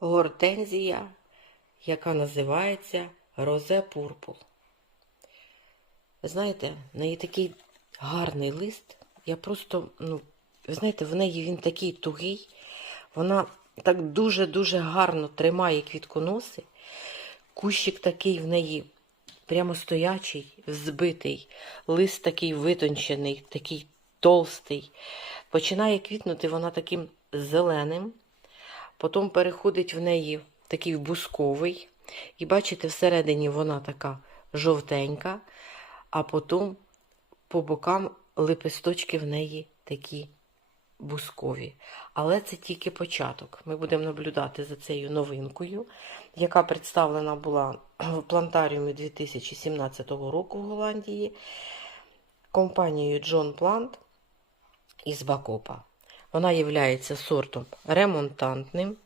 гортензія, яка називається Розе Пурпул. Знаєте, в неї такий гарний лист. Я просто, ну, ви знаєте, в неї він такий тугий, вона так дуже-дуже гарно тримає квітконоси. Кущик такий в неї прямо стоячий, збитий, лист такий витончений, такий толстий. Починає квітнути вона таким зеленим, потім переходить в неї такий бусковий. І бачите, всередині вона така жовтенька, а потім по бокам лепесточки в неї такі бускові. Але це тільки початок. Ми будемо наблюдати за цією новинкою, яка представлена була в плантаріумі 2017 року в Голландії компанією John Plant із Бакопа. Вона є сортом ремонтантним.